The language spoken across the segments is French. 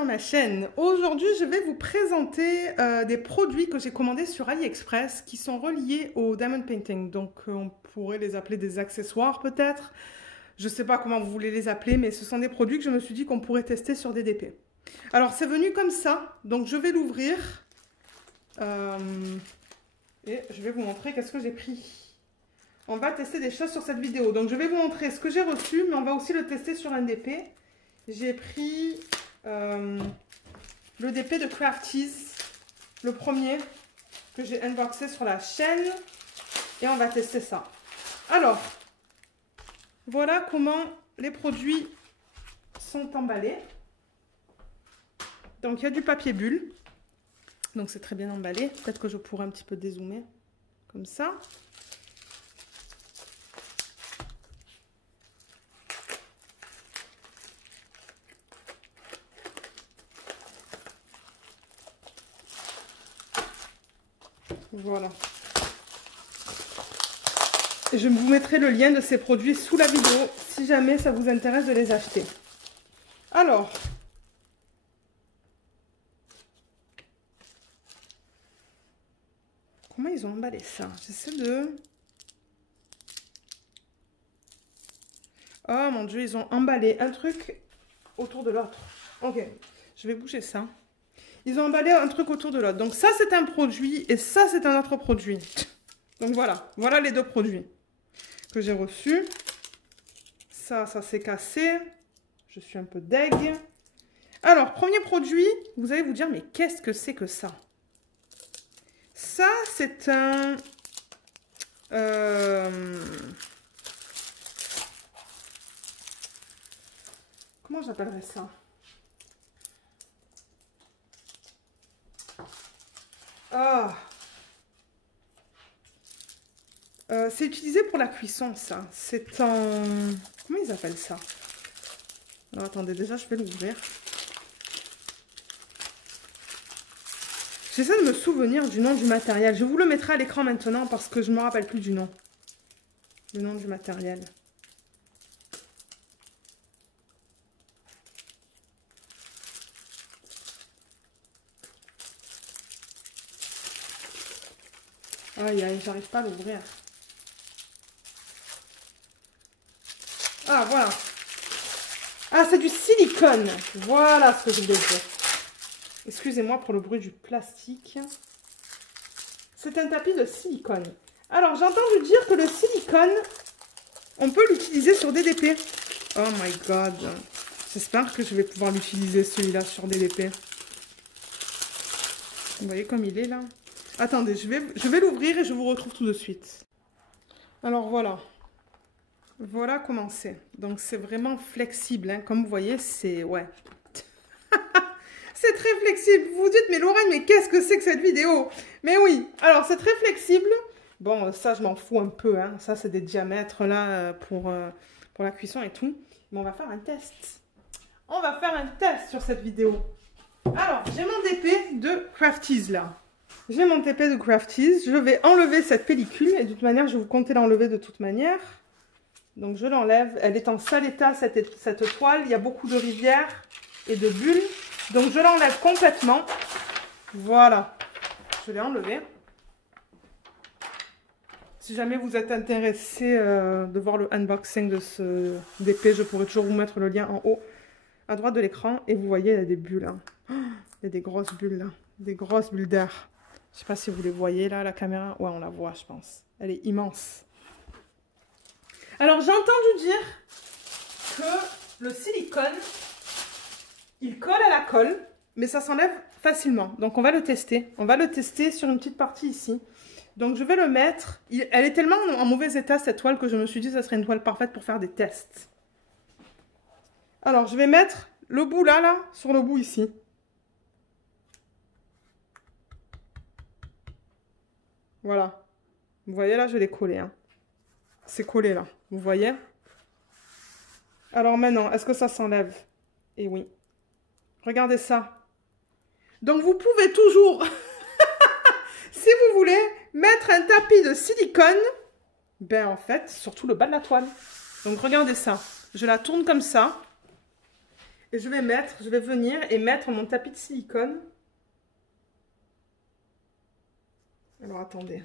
sur ma chaîne. Aujourd'hui, je vais vous présenter des produits que j'ai commandés sur AliExpress qui sont reliés au diamond painting. Donc, on pourrait les appeler des accessoires peut-être. Je ne sais pas comment vous voulez les appeler, mais ce sont des produits que je me suis dit qu'on pourrait tester sur DDP. Alors, c'est venu comme ça. Donc, je vais l'ouvrir. Et je vais vous montrer qu'est-ce que j'ai pris. On va tester des choses sur cette vidéo. Donc, je vais vous montrer ce que j'ai reçu, mais on va aussi le tester sur un DP. J'ai pris le DP de Crafties, le premier que j'ai unboxé sur la chaîne. Et on va tester ça. Alors, voilà comment les produits sont emballés. Donc, il y a du papier bulle. Donc, c'est très bien emballé. Peut-être que je pourrais un petit peu dézoomer comme ça. Voilà. Et je vous mettrai le lien de ces produits sous la vidéo si jamais ça vous intéresse de les acheter. Alors, comment ils ont emballé ça? J'essaie de... Oh mon Dieu, ils ont emballé un truc autour de l'autre. Ok, je vais bouger ça. Ils ont emballé un truc autour de l'autre. Donc ça, c'est un produit et ça, c'est un autre produit. Donc voilà, voilà les deux produits que j'ai reçus. Ça s'est cassé. Je suis un peu deg. Alors, premier produit, vous allez vous dire, mais qu'est-ce que c'est que ça? Ça, c'est un... Comment j'appellerais ça? Ah, c'est utilisé pour la cuisson, ça. C'est un... Comment ils appellent ça? Alors, attendez, déjà, je vais l'ouvrir. J'essaie de me souvenir du nom du matériel. Je vous le mettrai à l'écran maintenant parce que je ne me rappelle plus du nom. Le nom du matériel. Aïe, aïe, j'arrive pas à l'ouvrir. Ah, voilà. Ah, c'est du silicone. Voilà ce que je voulais dire. Excusez-moi pour le bruit du plastique. C'est un tapis de silicone. Alors, j'ai entendu dire que le silicone, on peut l'utiliser sur DDP. Oh my god. J'espère que je vais pouvoir l'utiliser, celui-là, sur DDP. Vous voyez comme il est, là? Attendez, je vais l'ouvrir et je vous retrouve tout de suite. Alors, voilà. Voilà comment c'est. Donc, c'est vraiment flexible. Hein. Comme vous voyez, c'est... Ouais. C'est très flexible. Vous vous dites, mais Lorraine, mais qu'est-ce que c'est que cette vidéo? Mais oui. Alors, c'est très flexible. Bon, ça, je m'en fous un peu. Hein. Ça, c'est des diamètres, là, pour la cuisson et tout. Mais on va faire un test. On va faire un test sur cette vidéo. Alors, j'ai mon DP de Crafties, là. J'ai mon TP de Crafties. Je vais enlever cette pellicule. Et de toute manière, je vais vous compter l'enlever de toute manière. Donc, je l'enlève. Elle est en sale état, cette toile. Il y a beaucoup de rivières et de bulles. Donc, je l'enlève complètement. Voilà. Je l'ai enlevé. Si jamais vous êtes intéressé de voir le unboxing de ce DP, je pourrais toujours vous mettre le lien en haut à droite de l'écran. Et vous voyez, il y a des bulles. Hein. Oh, il y a des grosses bulles là. Des grosses bulles d'air. Je ne sais pas si vous les voyez là, la caméra. Ouais, on la voit, je pense. Elle est immense. Alors, j'ai entendu dire que le silicone, il colle à la colle, mais ça s'enlève facilement. Donc, on va le tester. On va le tester sur une petite partie ici. Donc, je vais le mettre. Elle est tellement en mauvais état, cette toile, que je me suis dit que ça serait une toile parfaite pour faire des tests. Alors, je vais mettre le bout là, sur le bout ici. Voilà. Vous voyez là, je l'ai collé. Hein. C'est collé là. Vous voyez? Alors maintenant, est-ce que ça s'enlève? Eh oui. Regardez ça. Donc vous pouvez toujours, si vous voulez, mettre un tapis de silicone, ben en fait, sur tout le bas de la toile. Donc regardez ça. Je la tourne comme ça. Et je vais venir et mettre mon tapis de silicone. Alors, attendez.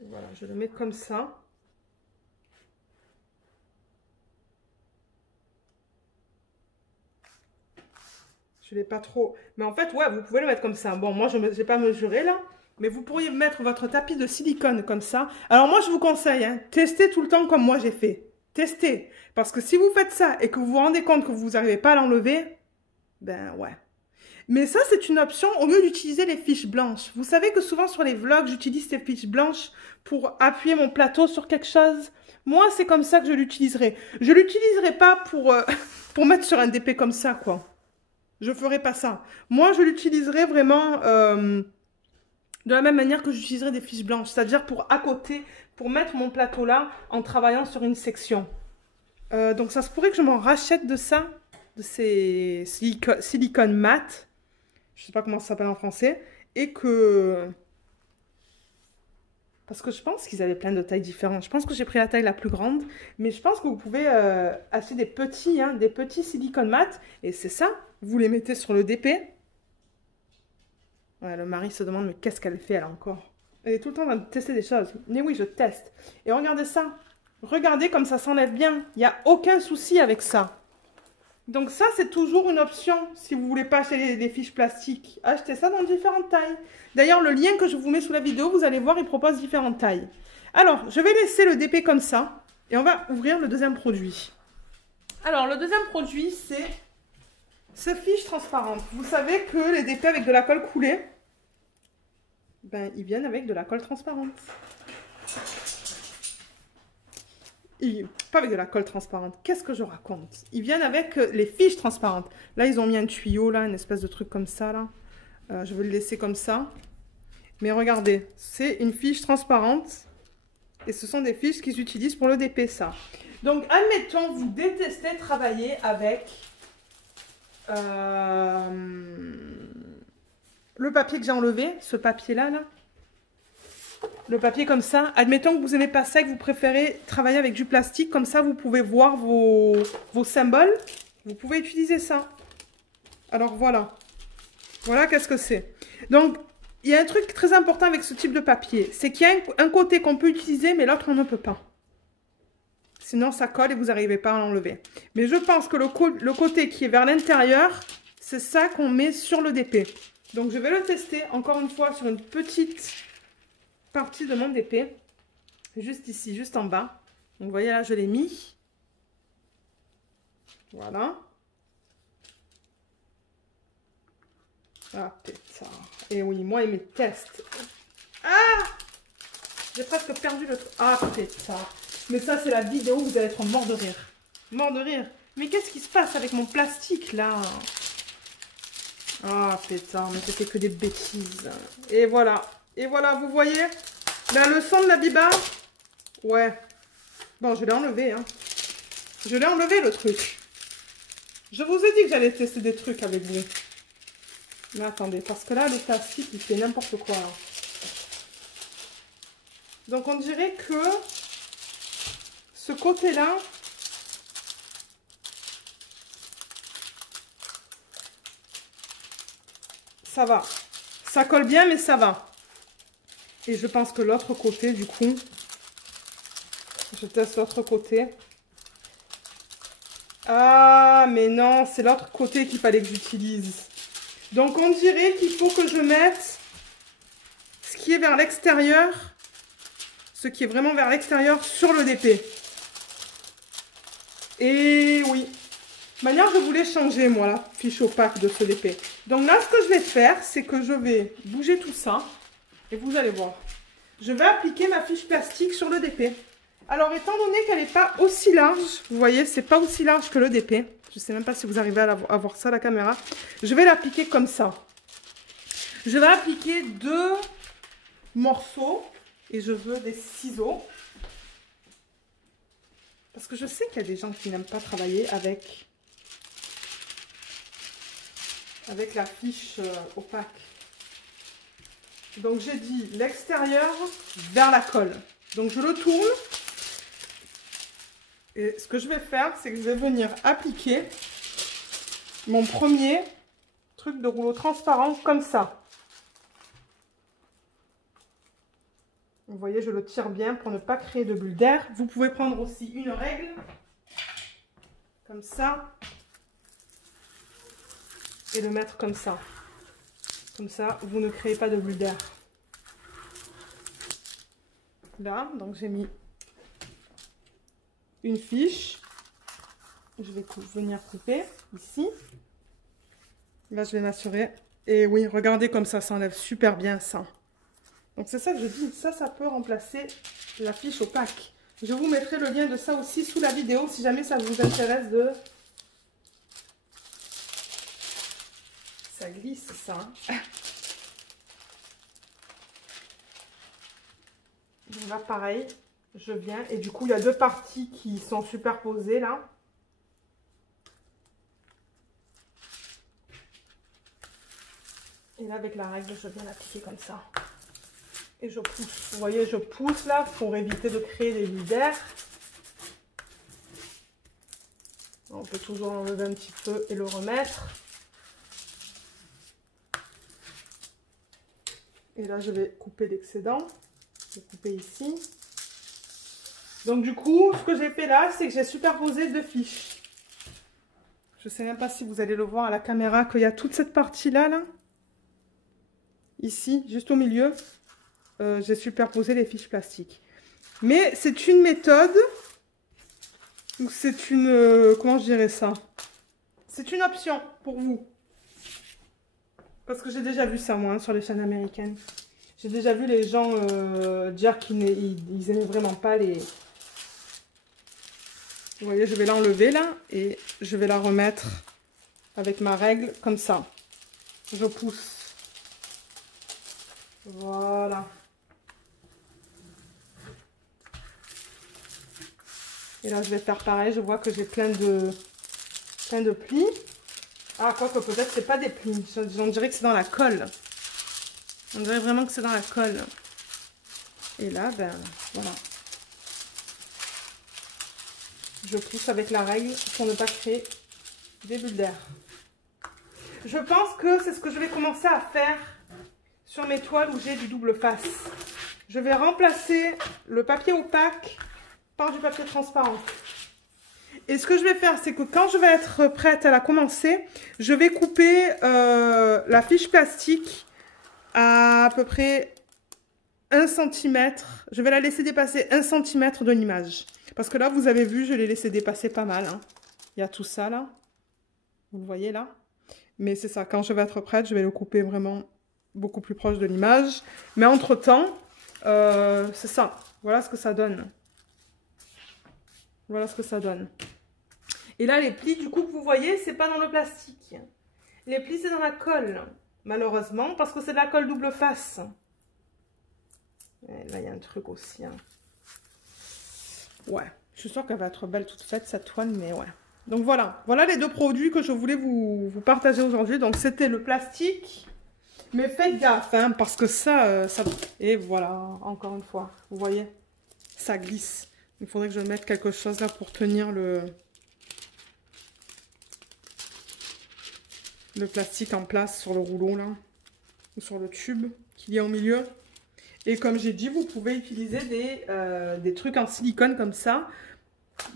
Voilà, je le mets comme ça. Je ne l'ai pas trop. Mais en fait, ouais, vous pouvez le mettre comme ça. Bon, moi, je ne vais pas mesurer là. Mais vous pourriez mettre votre tapis de silicone comme ça. Alors moi, je vous conseille, hein, testez tout le temps comme moi j'ai fait. Testez. Parce que si vous faites ça et que vous vous rendez compte que vous n'arrivez pas à l'enlever, ben ouais. Mais ça, c'est une option au lieu d'utiliser les fiches blanches. Vous savez que souvent sur les vlogs, j'utilise ces fiches blanches pour appuyer mon plateau sur quelque chose. Moi, c'est comme ça que je l'utiliserai. Je ne l'utiliserai pas pour mettre sur un DP comme ça, quoi. Je ne ferai pas ça. Moi, je l'utiliserai vraiment de la même manière que j'utiliserai des fiches blanches. C'est-à-dire pour à côté, pour mettre mon plateau là en travaillant sur une section. Donc, ça se pourrait que je m'en rachète de ça, de ces silicone mat. Je ne sais pas comment ça s'appelle en français. Et que... Parce que je pense qu'ils avaient plein de tailles différentes. Je pense que j'ai pris la taille la plus grande. Mais je pense que vous pouvez acheter des petits silicone mat. Et c'est ça. Vous les mettez sur le DP. Ouais, le mari se demande, mais qu'est-ce qu'elle fait, elle, encore? Elle est tout le temps en train de tester des choses. Mais oui, je teste. Et regardez ça. Regardez comme ça s'enlève bien. Il n'y a aucun souci avec ça. Donc ça, c'est toujours une option. Si vous ne voulez pas acheter des fiches plastiques, achetez ça dans différentes tailles. D'ailleurs, le lien que je vous mets sous la vidéo, vous allez voir, il propose différentes tailles. Alors, je vais laisser le DP comme ça. Et on va ouvrir le deuxième produit. Alors, le deuxième produit, c'est ces fiches transparentes. Vous savez que les DP avec de la colle coulée, ben, ils viennent avec de la colle transparente. Pas avec de la colle transparente. Qu'est-ce que je raconte? Ils viennent avec les fiches transparentes. Là, ils ont mis un tuyau, là, une espèce de truc comme ça, là. Je vais le laisser comme ça. Mais regardez, c'est une fiche transparente. Et ce sont des fiches qu'ils utilisent pour le DP, ça. Donc, admettons, vous détestez travailler avec le papier que j'ai enlevé, ce papier-là, là. Le papier comme ça. Admettons que vous n'aimez pas ça, que vous préférez travailler avec du plastique. Comme ça, vous pouvez voir vos symboles. Vous pouvez utiliser ça. Alors, voilà. Voilà qu'est-ce que c'est. Donc, il y a un truc très important avec ce type de papier. C'est qu'il y a un côté qu'on peut utiliser, mais l'autre, on ne peut pas. Sinon, ça colle et vous n'arrivez pas à l'enlever. Mais je pense que le côté qui est vers l'intérieur, c'est ça qu'on met sur le DP. Donc, je vais le tester, encore une fois, sur une petite partie de mon DP. Juste ici, juste en bas. Donc, vous voyez, là, je l'ai mis. Voilà. Ah, pétard. Et oui, moi et mes tests. Ah! J'ai presque perdu le truc. Ah, pétard. Mais ça, c'est la vidéo où vous allez être mort de rire. Mort de rire. Mais qu'est-ce qui se passe avec mon plastique, là? Ah, pétard, mais c'était que des bêtises. Et voilà. Et voilà, vous voyez? La leçon de la Biba. Ouais. Bon, je l'ai enlevé, hein. Je l'ai enlevé, le truc. Je vous ai dit que j'allais tester des trucs avec vous. Mais attendez, parce que là, le plastique, il fait n'importe quoi, là. Donc, on dirait que ce côté-là, ça va. Ça colle bien, mais ça va. Et je pense que l'autre côté, du coup, je teste l'autre côté. Ah, mais non, c'est l'autre côté qu'il fallait que j'utilise. Donc, on dirait qu'il faut que je mette ce qui est vers l'extérieur, ce qui est vraiment vers l'extérieur sur le DP. Et oui. De manière, je voulais changer, moi, la fiche opaque de ce DP. Donc là, ce que je vais faire, c'est que je vais bouger tout ça. Et vous allez voir. Je vais appliquer ma fiche plastique sur le DP. Alors, étant donné qu'elle n'est pas aussi large, vous voyez, c'est pas aussi large que le DP. Je ne sais même pas si vous arrivez à voir ça à la caméra. Je vais l'appliquer comme ça. Je vais appliquer 2 morceaux. Et je veux des ciseaux. Parce que je sais qu'il y a des gens qui n'aiment pas travailler avec la fiche opaque. Donc j'ai dit l'extérieur vers la colle. Donc je le tourne. Et ce que je vais faire, c'est que je vais venir appliquer mon premier truc de rouleau transparent comme ça. Vous voyez, je le tire bien pour ne pas créer de bulles d'air. Vous pouvez prendre aussi une règle, comme ça, et le mettre comme ça. Comme ça, vous ne créez pas de bulles d'air. Là, donc j'ai mis une fiche. Je vais venir couper ici. Là, je vais m'assurer. Et oui, regardez comme ça s'enlève super bien ça. Donc c'est ça que je dis, ça peut remplacer la fiche opaque. Je vous mettrai le lien de ça aussi sous la vidéo si jamais ça vous intéresse de... Ça glisse ça. Donc là pareil, je viens et du coup il y a deux parties qui sont superposées là. Et là avec la règle, je viens l'appliquer comme ça. Et je pousse. Vous voyez, je pousse là pour éviter de créer des bulles d'air. On peut toujours enlever un petit peu et le remettre. Et là, je vais couper l'excédent. Je vais couper ici. Donc du coup, ce que j'ai fait là, c'est que j'ai superposé deux fiches. Je ne sais même pas si vous allez le voir à la caméra, qu'il y a toute cette partie-là, là. Ici, juste au milieu. J'ai superposé les fiches plastiques. Mais c'est une méthode, ou c'est une... comment je dirais ça? C'est une option pour vous. Parce que j'ai déjà vu ça, moi, hein, sur les chaînes américaines. J'ai déjà vu les gens dire qu'ils n'aimaient vraiment pas les... Vous voyez, je vais l'enlever là, et je vais la remettre avec ma règle, comme ça. Je pousse. Voilà. Et là, je vais faire pareil. Je vois que j'ai plein de plis. Ah, quoique peut-être c'est pas des plis. On dirait que c'est dans la colle. On dirait vraiment que c'est dans la colle. Et là, ben voilà. Je pousse avec la règle pour ne pas créer des bulles d'air. Je pense que c'est ce que je vais commencer à faire sur mes toiles où j'ai du double face. Je vais remplacer le papier opaque par du papier transparent. Et ce que je vais faire, c'est que quand je vais être prête à la commencer, je vais couper la fiche plastique à peu près 1 cm. Je vais la laisser dépasser 1 cm de l'image. Parce que là, vous avez vu, je l'ai laissé dépasser pas mal. Hein. Il y a tout ça là. Vous le voyez là. Mais c'est ça, quand je vais être prête, je vais le couper vraiment beaucoup plus proche de l'image. Mais entre-temps, c'est ça. Voilà ce que ça donne. Voilà ce que ça donne. Et là, les plis, du coup, que vous voyez, c'est pas dans le plastique. Les plis, c'est dans la colle. Malheureusement, parce que c'est de la colle double face. Et là, il y a un truc aussi. Hein. Ouais, je suis sûre qu'elle va être belle toute faite, cette toile, mais ouais. Donc voilà, voilà les deux produits que je voulais vous partager aujourd'hui. Donc c'était le plastique. Mais faites gaffe, hein, parce que ça... Et voilà, encore une fois, vous voyez, ça glisse. Il faudrait que je mette quelque chose là pour tenir le plastique en place sur le rouleau là, ou sur le tube qu'il y a au milieu. Et comme j'ai dit, vous pouvez utiliser des trucs en silicone comme ça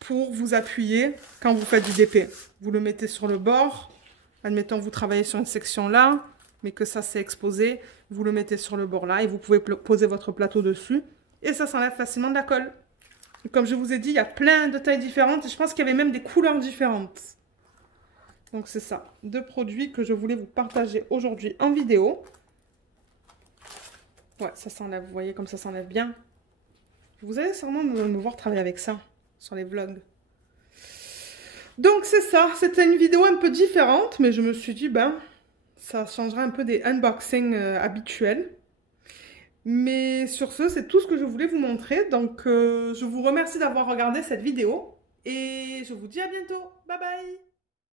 pour vous appuyer quand vous faites du DP. Vous le mettez sur le bord, admettons vous travaillez sur une section là, mais que ça s'est exposé, vous le mettez sur le bord là et vous pouvez poser votre plateau dessus et ça s'enlève facilement de la colle. Et comme je vous ai dit, il y a plein de tailles différentes et je pense qu'il y avait même des couleurs différentes. Donc c'est ça, deux produits que je voulais vous partager aujourd'hui en vidéo. Ouais, ça s'enlève, vous voyez comme ça s'enlève bien. Vous allez sûrement me voir travailler avec ça sur les vlogs. Donc c'est ça, c'était une vidéo un peu différente, mais je me suis dit, ben, ça changera un peu des unboxings habituels. Mais sur ce, c'est tout ce que je voulais vous montrer. Donc je vous remercie d'avoir regardé cette vidéo et je vous dis à bientôt. Bye bye!